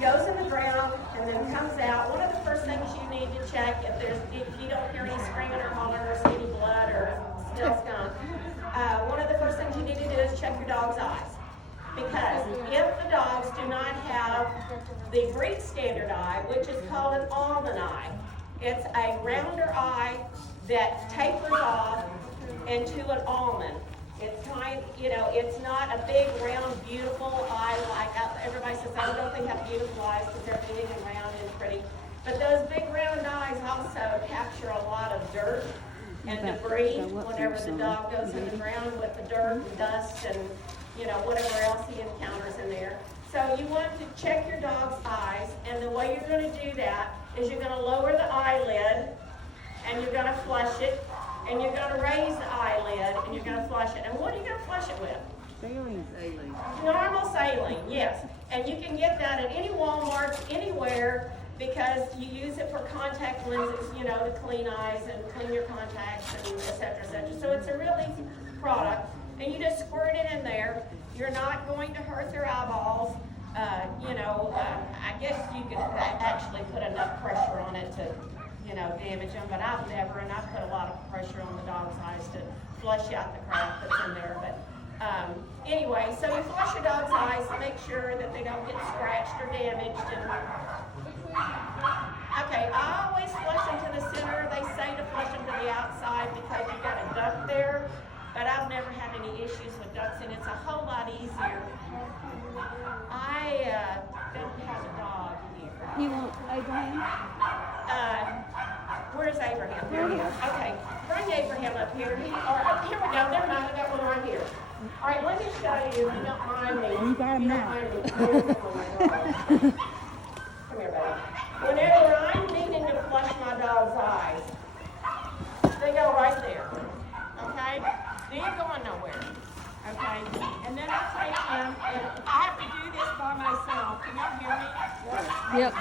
goes in the ground and then comes out. One of the first things you need to check if you don't hear any screaming or hollering or see any blood or smell skunk, one of the first things you need to do is check your dog's eyes. Because if the dogs do not have the breed standard eye, which is called an almond eye, it's a rounder eye that tapers off into an almond. It's kind, it's not a big, round, beautiful eye like everybody says. I don't think they have beautiful eyes because they're big and round and pretty. But those big, round eyes also capture a lot of dirt and debris whenever the dog goes in the ground with the dirt and dust and whatever else he encounters in there. So you want to check your dog's eyes, and the way you're going to do that is you're going to lower the eyelid, and you're going to flush it, and you're going to raise the eyelid, and you're going to flush it. And what are you going to flush it with? Saline. Normal saline, yes. And you can get that at any Walmart, anywhere, because you use it for contact lenses, to clean eyes and clean your contacts and et cetera, et cetera. So it's a real easy product. And you just squirt it in there. You're not going to hurt their eyeballs. I guess you could actually put enough pressure on it to, damage them, but I've never, and I've put a lot of pressure on the dog's eyes to flush out the crap that's in there. But anyway, so you flush your dog's eyes, make sure that they don't get scratched or damaged. Okay, I always flush them to the center. They say to flush them to the outside because you've got a duct there. But I've never had any issues with ducks, and it's a whole lot easier. I don't have a dog here. You want Abraham? Where's Abraham? Here he is. Okay, bring Abraham up here. Here we go. Never mind, I got one right here. All right, let me show you, if you don't mind me. You got him now. Come here, buddy. Whenever I'm needing to flush my dog's eyes, they go right there. Okay? They ain't going nowhere. Okay? And then I take him, and I have to do this by myself. Can y'all hear me? Yep.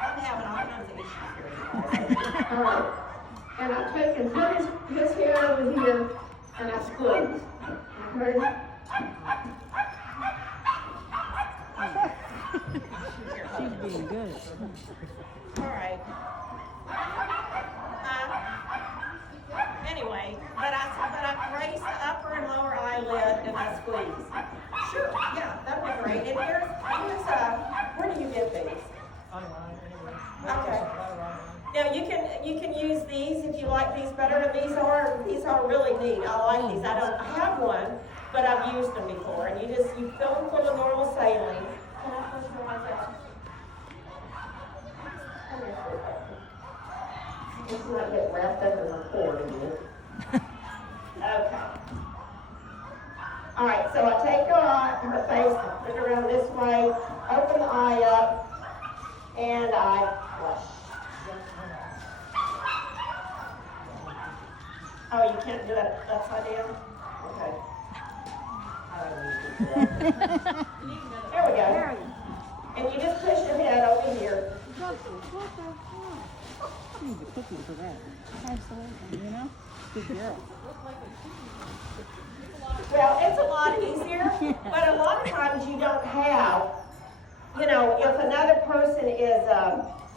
I'm having all kinds of issues here. All right. And I take and put his hair over here, and I squeeze. Okay? She's being good. All right. Anyway, but I raise the upper and lower eyelid and I squeeze. Sure, yeah, that'd be great. And here's where do you get these? Online, anyway. Okay. Now you can use these if you like these better. And these are really neat. I like these. I don't have one, but I've used them before. And you fill them full of normal saline. Can I push them like that? It's not get wrapped up in my cord again. Okay. All right, so I take her face, put it around this way, open the eye up, and I flush. Oh, you can't do that upside down? Okay. There we go. And you just push your head over here. You need a cookie for that. Absolutely, Good girl. Well, it's a lot easier, but a lot of times you don't have, if another person is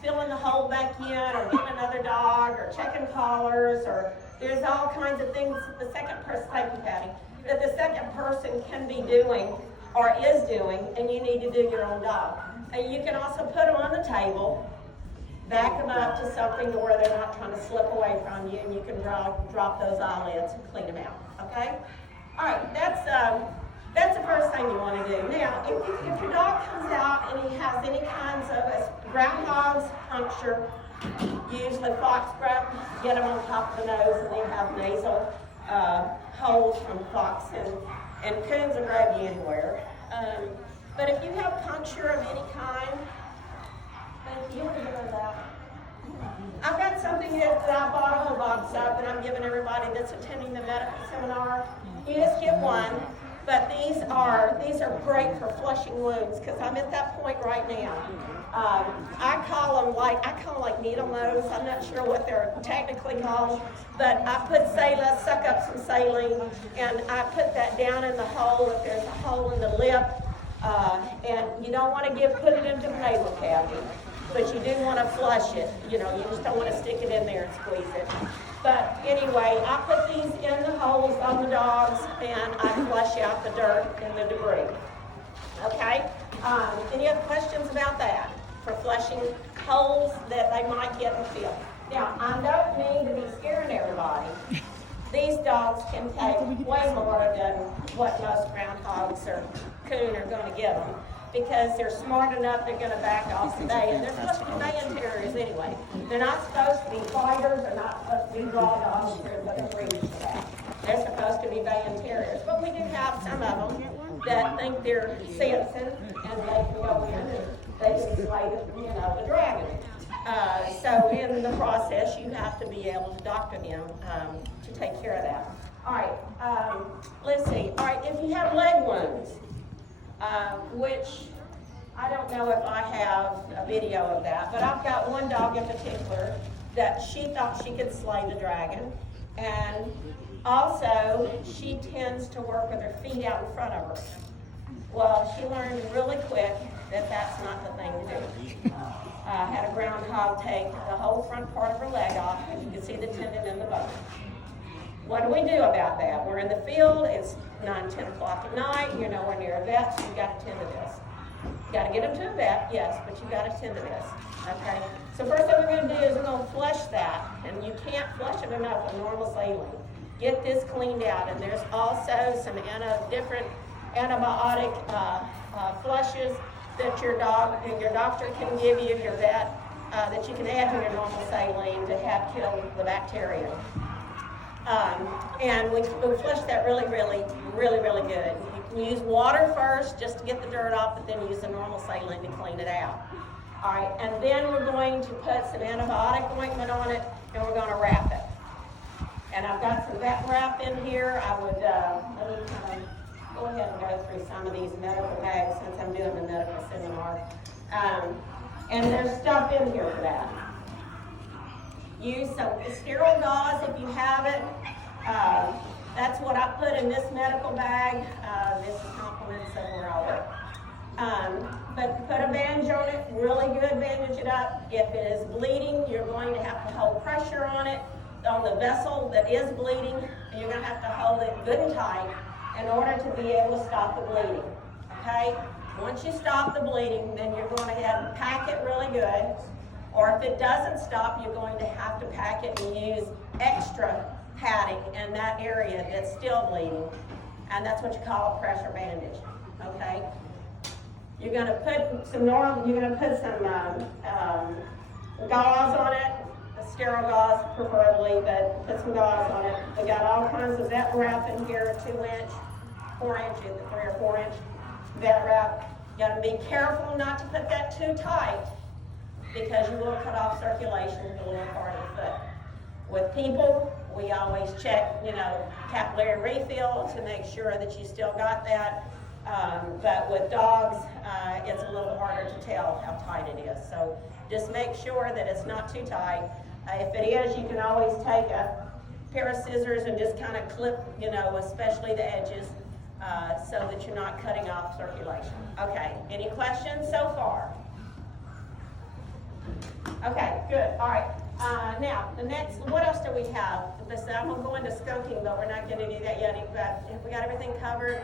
filling the hole back in or getting another dog or checking collars or there's all kinds of things that the second person, thank you, Patty, that the second person can be doing or is doing, and you need to do your own dog. And you can also put them on the table, back them up to something to where they're not trying to slip away from you, and you can drop those eyelids and clean them out, okay? All right, that's the first thing you want to do. Now, if your dog comes out and he has any kinds of groundhog's puncture, usually fox breath, get them on top of the nose, and they have nasal holes from fox, and coons will grab you anywhere. But if you have puncture of any kind, thank you for that. I've got something that I bought a whole box of, and I'm giving everybody that's attending the medical seminar. You just get one, but these are great for flushing wounds because I'm at that point right now. I call them like needle nose. I'm not sure what they're technically called, but I put suck up some saline, and I put that down in the hole. If there's a hole in the lip, And you don't want to put it into the nasal cavity, but you do want to flush it. You know, you just don't want to stick it in there and squeeze it. But anyway, I put these in the holes on the dogs, and I flush out the dirt and the debris. Okay? Any other questions about that? For flushing holes that they might get in the field. Now, I don't mean to be scaring everybody. These dogs can take way more than what most groundhogs or coon are going to give them, because they're smart enough, they're going to back off today, and they're supposed to be baying terriers anyway. They're not supposed to be fighters, they're not supposed to be raw dogs, but they're breeders for that. They're supposed to be baying terriers, but we do have some of them that think they're Samson, and they can go in and they can slay the dragon. So in the process, you have to be able to doctor them to take care of that. All right, let's see. All right, if you have leg wounds, which I don't know if I have a video of that, but I've got one dog in particular that she thought she could slay the dragon, and also she tends to work with her feet out in front of her. Well, she learned really quick that that's not the thing to do. Had a groundhog take the whole front part of her leg off, and you can see the tendon in the bone. What do we do about that? We're in the field, it's 9, 10 o'clock at night, you're nowhere near a vet, so you've got to tend to this. You got to get them to a vet, yes, but you've got to tend to this, okay? So first thing we're going to do is we're going to flush that, and you can't flush it enough with normal saline. Get this cleaned out, and there's also some different antibiotic flushes that your doctor can give you, your vet, that you can add to your normal saline to have kill the bacteria. And we flush that really good. You can use water first just to get the dirt off, but then use the normal saline to clean it out. All right, and then we're going to put some antibiotic ointment on it, and we're going to wrap it. And I've got some vet wrap in here. I would let me kind of go ahead and go through some of these medical bags since I'm doing the medical seminar. And there's stuff in here for that. Use some sterile gauze if you have it. That's what I put in this medical bag. This is compliments of where I work. But put a bandage on it, really good, bandage it up. If it is bleeding, you're going to have to hold pressure on it, on the vessel that is bleeding, and you're going to have to hold it good and tight in order to be able to stop the bleeding, okay? Once you stop the bleeding, then you're going to have to pack it really good, or if it doesn't stop, you're going to have to pack it and use extra padding in that area that's still bleeding, and that's what you call a pressure bandage, okay? You're going to put some gauze on it, sterile gauze preferably, but put some gauze on it. We got all kinds of vet wrap in here, 2-inch, 4-inch, 3 or 4-inch vet wrap. You got to be careful not to put that too tight, because you will cut off circulation in the lower part of the foot. With people, we always check, capillary refill to make sure that you still got that. But with dogs, it's a little harder to tell how tight it is. So just make sure that it's not too tight. If it is, you can always take a pair of scissors and just kind of clip, especially the edges, so that you're not cutting off circulation. Okay, any questions so far? Okay, good, all right. Now, the next, what else do we have? I'm going to go into skunking, but we're not going to do that yet. We got everything covered?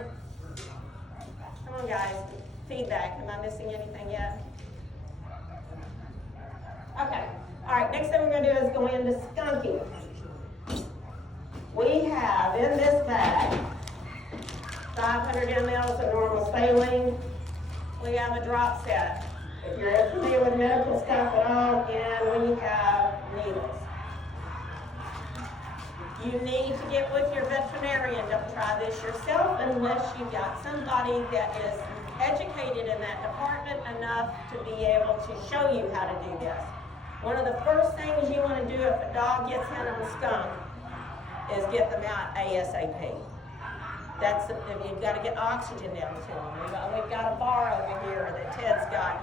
Come on, guys, feedback. Am I missing anything yet? Okay. All right, next thing we're going to do is go into skunking. We have in this bag 500 mLs of normal saline. We have a drop set. If you're familiar with medical stuff at all, and we have needles. You need to get with your veterinarian. Don't try this yourself unless you've got somebody that is educated in that department enough to be able to show you how to do this. One of the first things you want to do if a dog gets in on a skunk is get them out ASAP. You've got to get oxygen down to them. We've got a bar over here that Ted's got.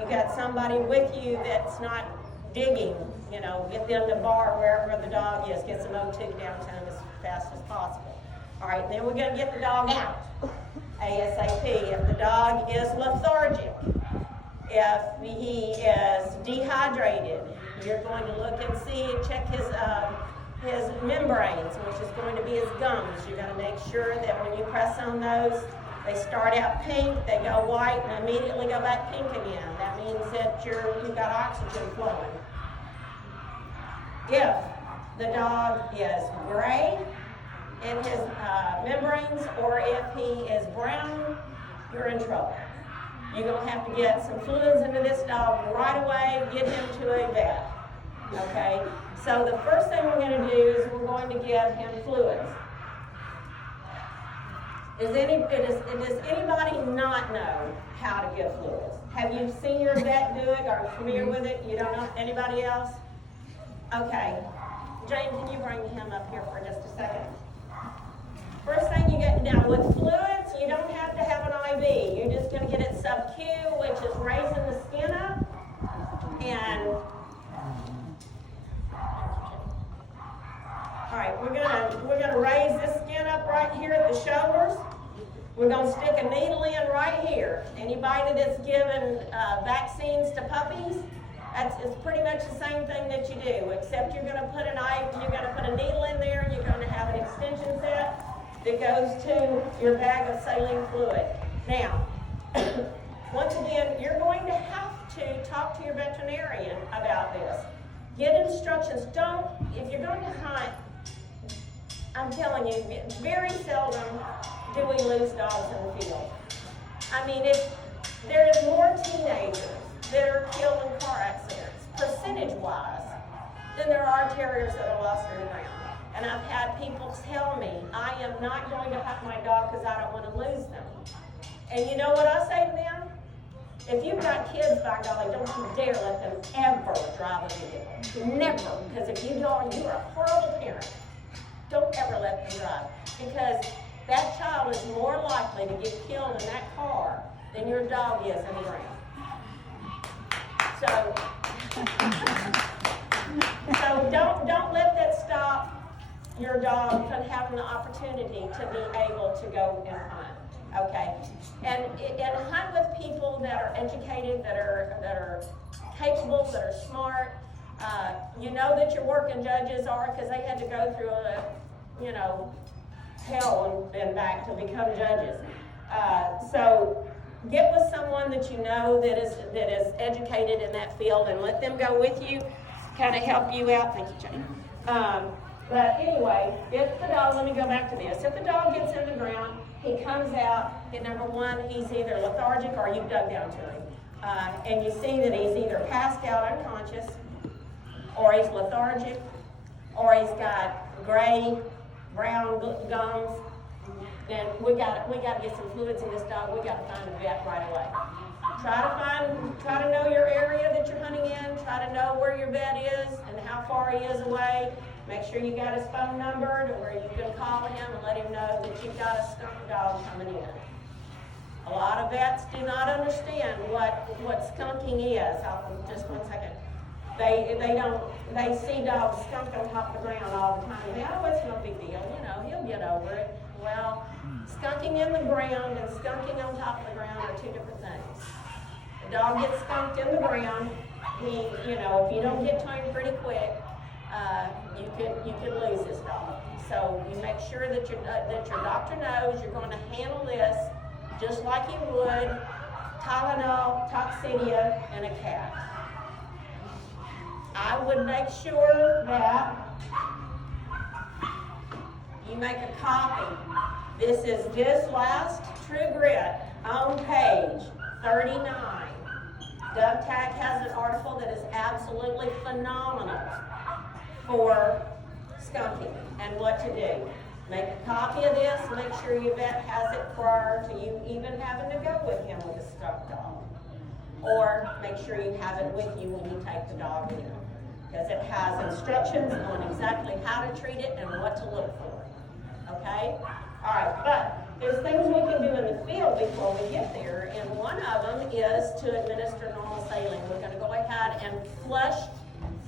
You got somebody with you that's not digging, get them to bar wherever the dog is, get some O2 down to them as fast as possible. All right, then we're going to get the dog out. ASAP. If the dog is lethargic, if he is dehydrated, you're going to look and see and check his membranes, which is going to be his gums. You're going to make sure that when you press on those, they start out pink, they go white, and immediately go back pink again. That means that you've got oxygen flowing. If the dog is gray in his membranes, or if he is brown, you're in trouble. You're going to have to get some fluids into this dog right away, get him to a vet. Okay? So the first thing we're going to do is we're going to give him fluids. Does anybody not know how to give fluids? Have you seen your vet do it or are familiar with it? You don't know? Anybody else? Okay. Jane, can you bring him up here for just a second? First thing you get, now with fluids, you don't have to have an IV. You're just going to get it sub-Q, which is raising the skin up. And, all right, we're gonna raise this skin up right here at the shoulders. We're going to stick a needle in right here. Anybody that's given vaccines to puppies, it's pretty much the same thing that you do, except you're going to put a needle in there, and you're going to have an extension set that goes to your bag of saline fluid. Now, once again, you're going to have to talk to your veterinarian about this. Get instructions. If you're going to hunt, I'm telling you, very seldom do we lose dogs in the field. I mean, there is more teenagers that are killed in car accidents, percentage-wise, than there are terriers that are lost to the ground. And I've had people tell me, I am not going to hunt my dog because I don't want to lose them. And you know what I say to them? If you've got kids, by golly, don't you dare let them ever drive a vehicle. Never. Because if you don't, you're a horrible parent. Don't ever let them drive. Because that child is more likely to get killed in that car than your dog is in the ground. So don't let that stop your dog from having the opportunity to be able to go and hunt. Okay, and hunt with people that are educated, that are capable, that are smart. You know that your working judges are, because they had to go through hell and back to become judges. So get with someone that you know that is educated in that field, and let them go with you, kind of help you out. Thank you, Jane. But anyway, if the dog, let me go back to this. If the dog gets in the ground, he comes out, and number one, he's either lethargic or you've dug down to him. And you see that he's either passed out unconscious, or he's lethargic, or he's got gray, brown gums. Then we got to get some fluids in this dog. We got to find a vet right away. Try to know your area that you're hunting in. Try to know where your vet is and how far he is away. Make sure you got his phone number to where you can call him and let him know that you've got a skunk dog coming in. A lot of vets do not understand what skunking is. Just one second. They see dogs skunk on top of the ground all the time. And it's no big deal. He'll get over it. Well, skunking in the ground and skunking on top of the ground are two different things. The dog gets skunked in the ground. If you don't get to him pretty quick, you can lose this dog. So you make sure that your doctor knows you're going to handle this just like you would Tylenol, Toxidia, and a cat. I would make sure that you make a copy. This is this last True Grit on page 39. Doug Tack has an article that is absolutely phenomenal for skunking and what to do. Make a copy of this. Make sure your vet has it prior to you even having to go with him with a skunk dog. Or make sure you have it with you when you take the dog in, because it has instructions on exactly how to treat it and what to look for. Okay? All right, but there's things we can do in the field before we get there, and one of them is to administer normal saline. We're going to go ahead and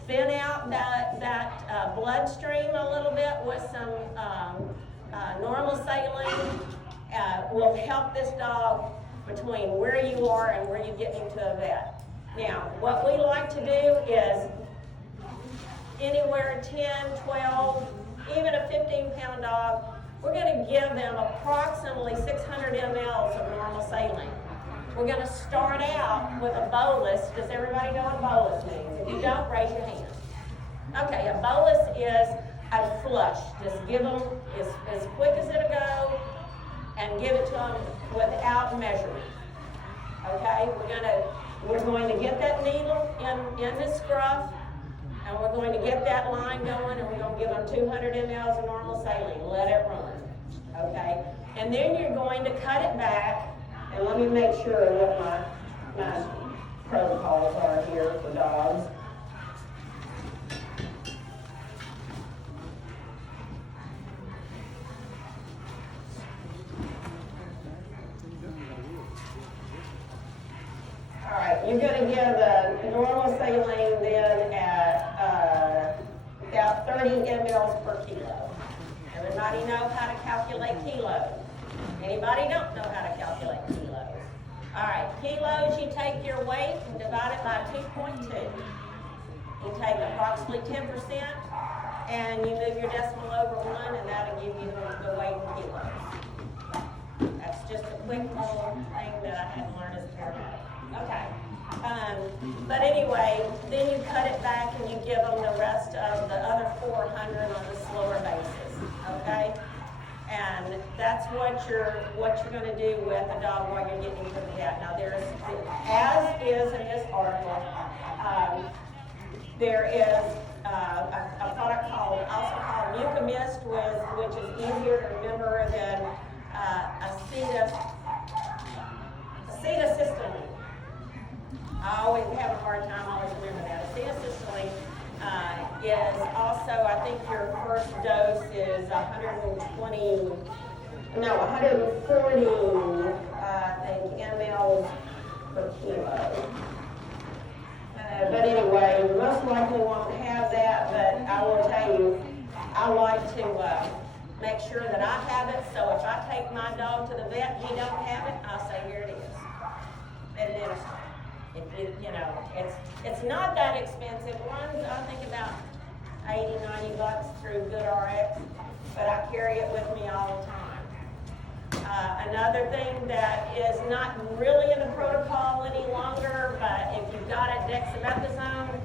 thin out that bloodstream a little bit with some normal saline, will help this dog between where you are and where you get him to a vet. Now, what we like to do is anywhere 10, 12, even a 15-pound dog, we're going to give them approximately 600 mLs of normal saline. We're going to start out with a bolus. Does everybody know what a bolus means? If you don't, raise your hand. Okay, a bolus is a flush. Just give them as quick as it'll go and give it to them without measurement. Okay, we're going to get that needle in the scruff, and we're going to get that line going, and we're going to give them 200 mLs of normal saline. Let it run. Okay, and then you're going to cut it back. And let me make sure what my protocols are here for dogs. All right, you're going to give the normal saline then at about 30 mLs per kilo. Everybody know how to calculate kilos? Anybody don't know how to calculate kilos? All right, kilos, you take your weight and divide it by 2.2. You take approximately 10% and you move your decimal over 1, and that'll give you the weight in kilos. That's just a quick little thing that I had to learn as a paramedic. Okay. But anyway, then you cut it back and you give them the rest of the other 400 on the slower basis. Okay? And that's what you're going to do with the dog while you're getting to the vet. Now, there's, as is in this article, there is a product also called Mucomist, which is easier to remember than acetylcysteine. I always have a hard time always remembering that. Acetylcysteine is also, I think your first dose is 140, I think, mLs per kilo. But anyway, you most likely won't have that, but I will tell you, I like to make sure that I have it, so if I take my dog to the vet and he don't have it, I'll say, here it is. Administer. It's not that expensive. One's, I think, about $80, $90 through GoodRx, but I carry it with me all the time. Another thing that is not really in the protocol any longer, but if you've got it, dexamethasone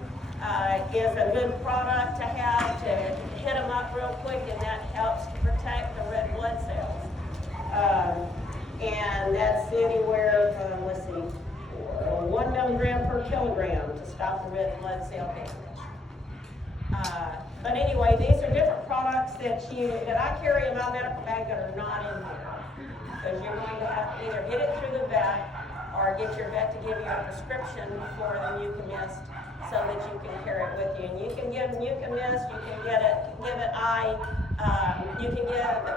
is a good product to have to hit them up real quick, and that helps to protect the red blood cells. And that's anywhere from, 1 milligram per kilogram to stop the red blood cell damage. But anyway, these are different products that I carry in my medical bag that are not in here. Because you're going to have to either get it through the vet or get your vet to give you a prescription for the Mucomist so that you can carry it with you. And you can give Mucomist, you can give it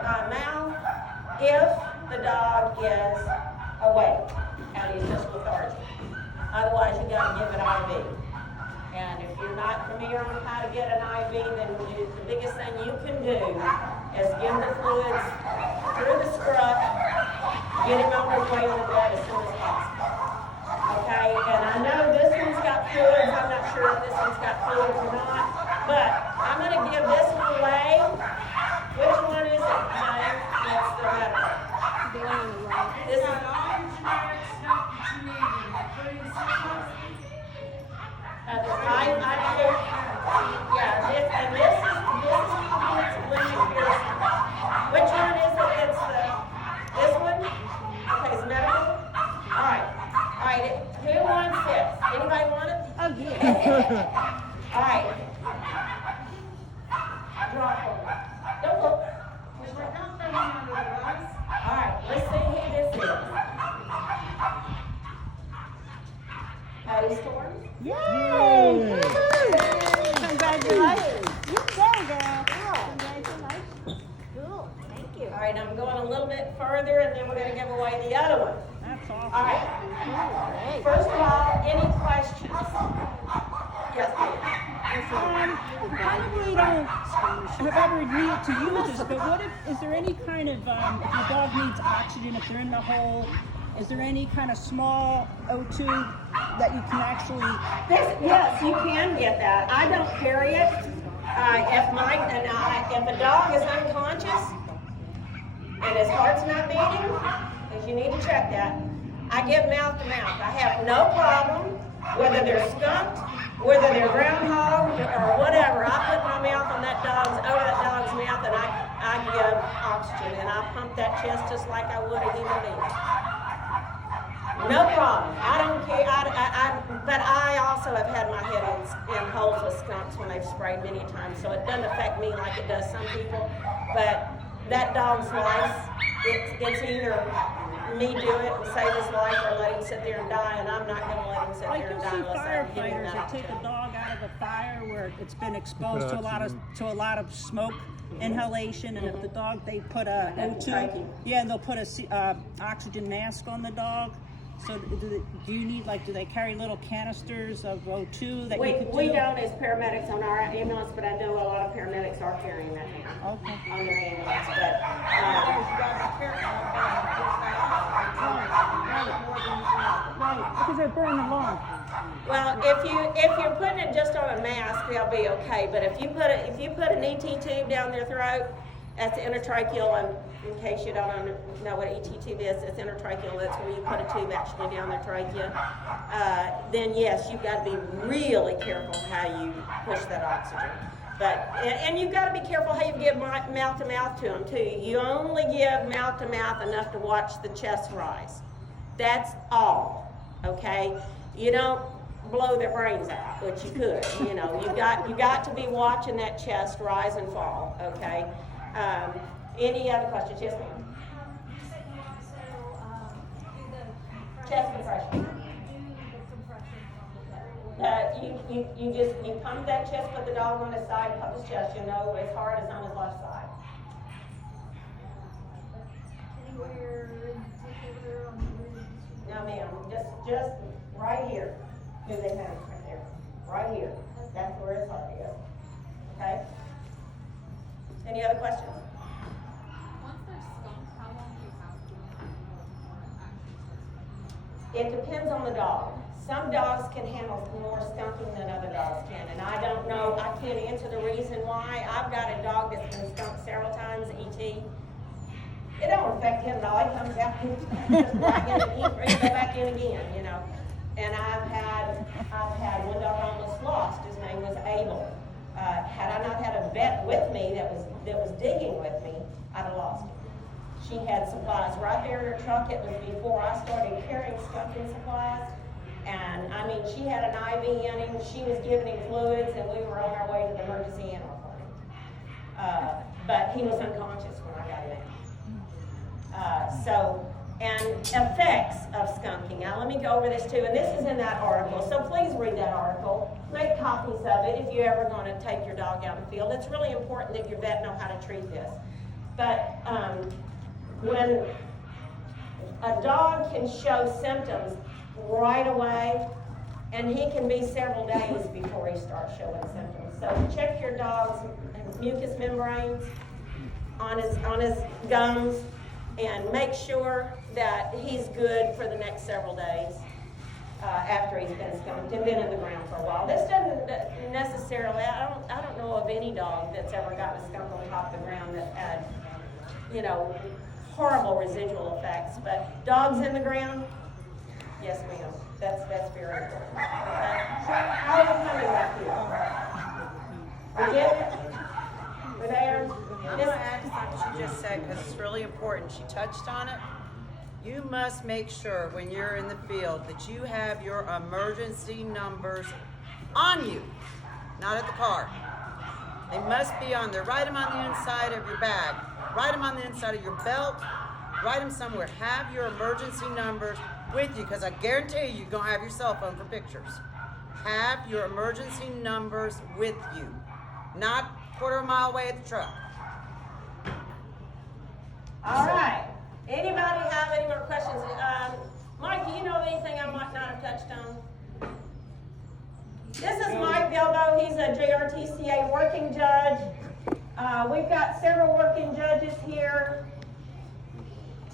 by mouth if the dog is awake and he's just lethargic. Otherwise, you got to give it IV. And if you're not familiar with how to get an IV, then the biggest thing you can do is give the fluids through the scruff, get him on his way to the bed as soon as possible. Okay, and I know this one's got fluids. I'm not sure if this one's got fluids or not, but I'm going to give this one away. Which one is it, Jane? It's the red one. The one on the right. This is all the generic stuff that you need, including supplements. Which one is it? It's this one? Okay, it's medical? Alright, who wants this? Anybody want it? Oh, yeah. Alright. Drop it. Don't look. Alright, let's see who this is. Patty Storm? Yay! Congratulations. You go, girl. Congratulations. Cool. Thank you. All right, I'm going a little bit further, and then we're going to give away the other one. That's awesome. All right. First of all, any questions? Yes, ma'am. Probably don't have ever needed to use this, but what if, is there any kind of, if your dog needs oxygen, if they're in the hole, is there any kind of small O2 that you can actually... Yes, you can get that. I don't carry it. If a dog is unconscious and his heart's not beating, because you need to check that, I give mouth to mouth. I have no problem whether they're skunked, whether they're groundhog or whatever. I put my mouth on over that dog's mouth, and I give oxygen, and I pump that chest just like I would a human being. No problem. I don't care. But I also have had my head in holes with skunks when they've sprayed many times, so it doesn't affect me like it does some people. But that dog's life, it's either me do it and save his life or let him sit there and die, and I'm not going to let him sit there and die unless I give him that Firefighters that take a dog out of a fire where it's been exposed to a lot of smoke inhalation, and if the dog, they put a O2, yeah, they'll put a oxygen mask on the dog. So do you need, like, do they carry little canisters of O2 that you could do? We don't as paramedics on our ambulance, but I know a lot of paramedics are carrying that now on their ambulance. But right, because they're burning the lung. well, if you're putting it just on a mask, they'll be okay. But if you put an ET tube down their throat, that's intertracheal, and in case you don't know what ET tube is, it's intertracheal. That's where you put a tube actually down their trachea. Then yes, you've got to be really careful how you push that oxygen. And you've got to be careful how you give mouth to mouth to them too. You only give mouth to mouth enough to watch the chest rise. That's all. Okay. You don't blow their brains out, which you could. You know, you got to be watching that chest rise and fall. Okay. Any other questions? Yes, ma'am. You said you also do the Chest compression. How do you do the compression on the belly? You pump that chest, put the dog on his side, pump his chest. You know his heart is on his left side. Anywhere in particular on the ribs? No, ma'am. Just right here. Do they have right there? Right here. That's where his heart is. Okay. Any other questions? Once they're skunked, how long do you have to before it actually starts? It depends on the dog. Some dogs can handle more skunking than other dogs can, and I don't know, I can't answer the reason why. I've got a dog that's been skunked several times, ET. It don't affect him at all. He comes out and just back in and eat, ready to go back in again, you know. And I've had one dog almost lost. His name was Abel. Had I not had a vet with me that was digging with me, I'd have lost him. She had supplies right there in her truck. It was before I started carrying skunking supplies. And I mean, she had an IV in him. She was giving him fluids, and we were on our way to the emergency animal clinic. But he was unconscious when I got him in. And effects of skunking. Now let me go over this too, and this is in that article, so please read that article. Make copies of it if you're ever going to take your dog out in the field. It's really important that your vet know how to treat this. But when a dog can show symptoms right away, and he can be several days before he starts showing symptoms. So check your dog's mucous membranes on his gums, and make sure that he's good for the next several days after he's been skunked and been in the ground for a while. This doesn't necessarily, I don't know of any dog that's ever gotten a skunk on top of the ground that had, you know, horrible residual effects. But dogs in the ground, yes ma'am, that's very important. Okay? How are we coming back here? We get it? We're there? I'm going to add to something she just said because it's really important. She touched on it. You must make sure when you're in the field that you have your emergency numbers on you, not at the car. They must be on there. Write them on the inside of your bag. Write them on the inside of your belt. Write them somewhere. Have your emergency numbers with you, because I guarantee you're going to have your cell phone for pictures. Have your emergency numbers with you, not a quarter of a mile away at the truck. All right. Anybody have any more questions? Mike, do you know of anything I might not have touched on? This is Mike Bilbo. He's a JRTCA working judge. We've got several working judges here.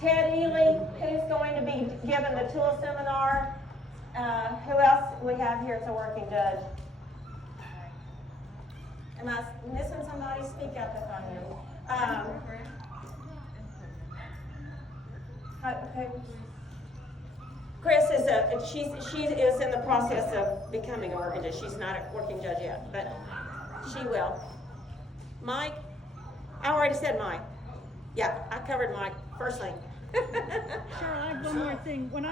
Ted Ely, who's going to be giving the tool seminar. Who else we have here as a working judge? Am I missing somebody? Speak up if I am. Chris is she is in the process of becoming a working judge. She's not a working judge yet, but she will. Mike, I already said Mike. Yeah, I covered Mike first thing. Cheryl, I have one more thing. What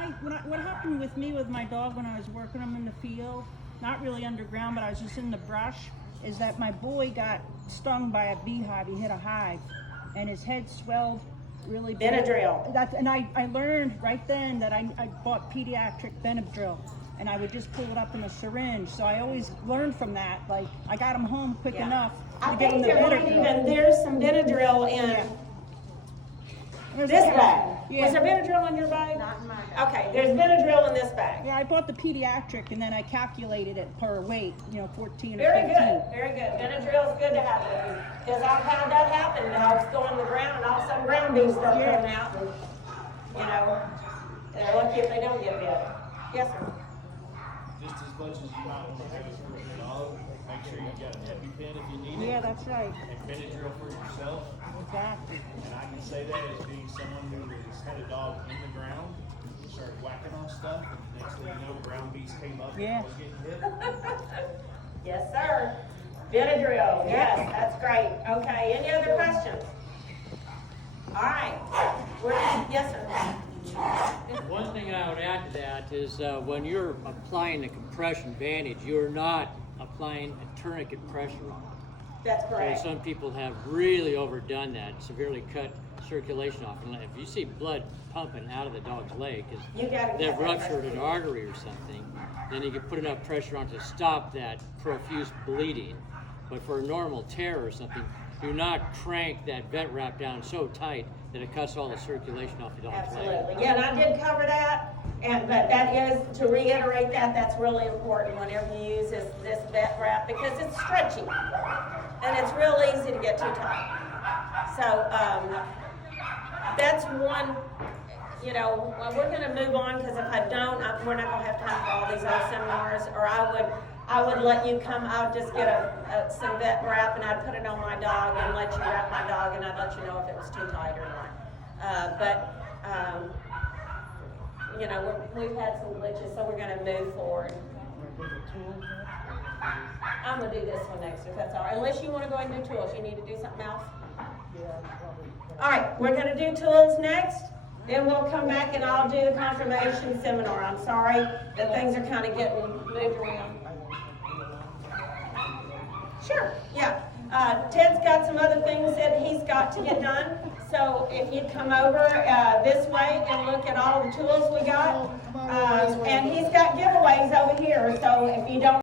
happened with me with my dog when I was working him in the field, not really underground, but I was just in the brush, is that my boy got stung by a beehive. He hit a hive, and his head swelled really bad. Benadryl. And I learned right then that I bought pediatric Benadryl, and I would just pull it up in a syringe. So I always learned from that. Like, I got him home quick enough to give him the Benadryl. There's some Benadryl in this bag. Yeah. Was there Benadryl in your bag? Not in my bag. Okay, there's Benadryl in this bag. Yeah, I bought the pediatric, and then I calculated it per weight, 14 or 15. Very good, very good. Benadryl is good to have with you. Because I've had that happen. Dogs go on the ground and all of a sudden ground bees start coming out. And they're lucky if they don't get bit. Yes, sir. Just as much as you might want to have it for your dog, make sure you got an EpiPen if you need it. Yeah, that's right. And Benadryl for yourself. Exactly. And I can say that as being someone who has had a dog in the ground, started whacking on stuff, and next thing you know, ground bees came up Yeah. and was getting hit. Yes, sir. Benadryl. Yes, that's great. Okay, any other questions? All right. Yes, sir. One thing I would add to that is when you're applying the compression bandage, you're not applying a tourniquet pressure on it. That's So correct. some people have really overdone that, severely cut circulation off. And if you see blood pumping out of the dog's leg You because gotta they've get that ruptured pressure. an artery or something, then you can put enough pressure on to stop that profuse bleeding. But for a normal tear or something, do not crank that vet wrap down so tight that it cuts all the circulation off the dog's leg. Absolutely. Yeah, and I did cover that. But that is, to reiterate that's really important whenever you use this vet wrap because it's stretchy. And it's real easy to get too tight. So that's one, we're going to move on because if I don't, we're not going to have time for all these other seminars. Or I would let you come, I would just get some vet wrap and I'd put it on my dog and let you wrap my dog and I'd let you know if it was too tight or not. We've had some glitches, so we're going to move forward. I'm going to do this one next, if that's all right. Unless you want to go ahead and do tools. You need to do something else? All right, we're going to do tools next. Then we'll come back and I'll do the confirmation seminar. I'm sorry that things are kind of getting moved around. Sure, yeah. Ted's got some other things that he's got to get done. So if you'd come over this way and look at all the tools we got. And he's got giveaways over here. So if you don't